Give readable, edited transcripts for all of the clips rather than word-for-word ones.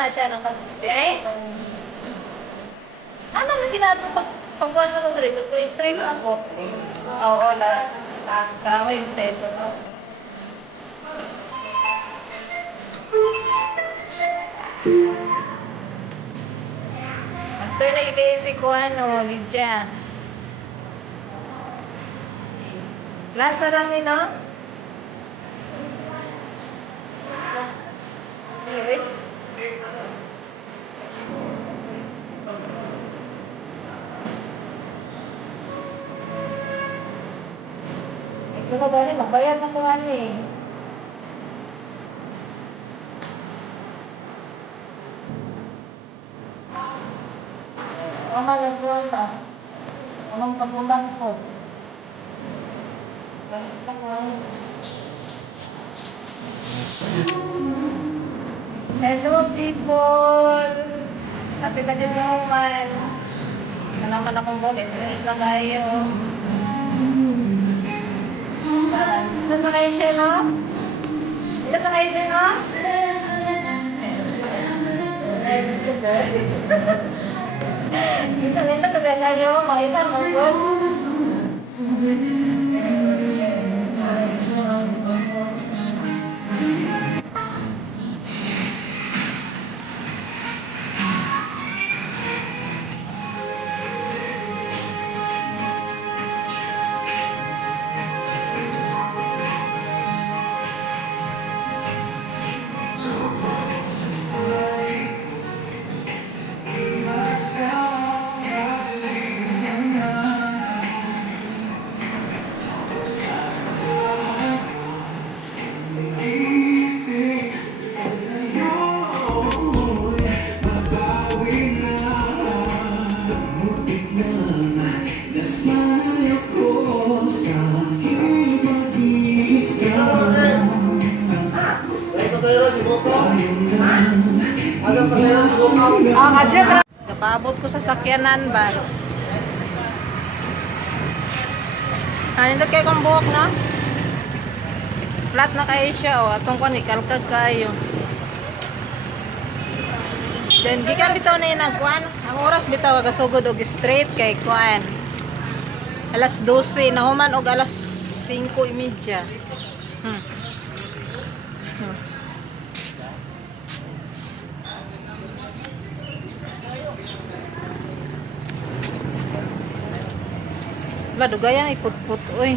na siya ng kapipi. Ay, ano na ginagawa pagbuwan sa kong rito? Straight ako. Oo, tama yung teto. Master na i-basic ko Lydia. Class na lang no? Okay. Gusto ko ba magbayad na ko Ama lang ko na. Amang pagulang ko. Hello people! Happy ka din naman. Nalaman akong bulit. Ito kayo. Ito na kayo siya, no? Ito na kayo siya, no? Ito kayo. Makita mo ko. Kapabot ko sa sakyanan ba? Nandito kayo kong buhok na? Flat na kayo siya o. Atong ko ni kalkag kayo. Then gikan bitaw na yun ang kuan. Ang oras bitaw agasugod og straight kay kuan. Alas 12 nahuman og alas 5:30. Wala, dugayan iput-put, uy.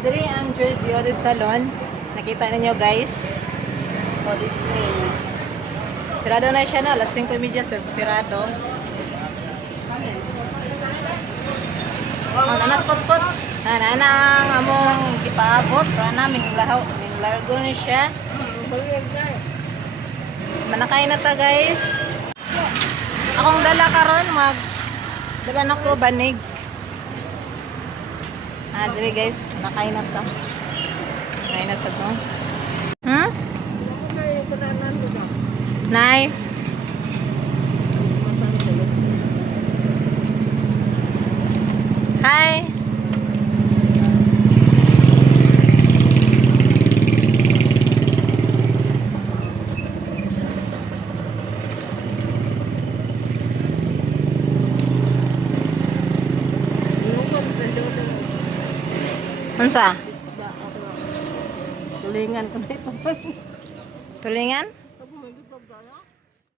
Diri ang Beauty Salon. Nakita ninyo guys. O display. Sirado na siya na, alas 5:30 sirado. Nanas pot-pot. Nanang among ipaabot namin largo na siya. Manakay na ta guys. Akong dala karon dala na ko banig. Diri guys, manakay na ta. Manakay na ta to. Nay. Hi. Unsa? Tulingan ko na ito. Tulingan?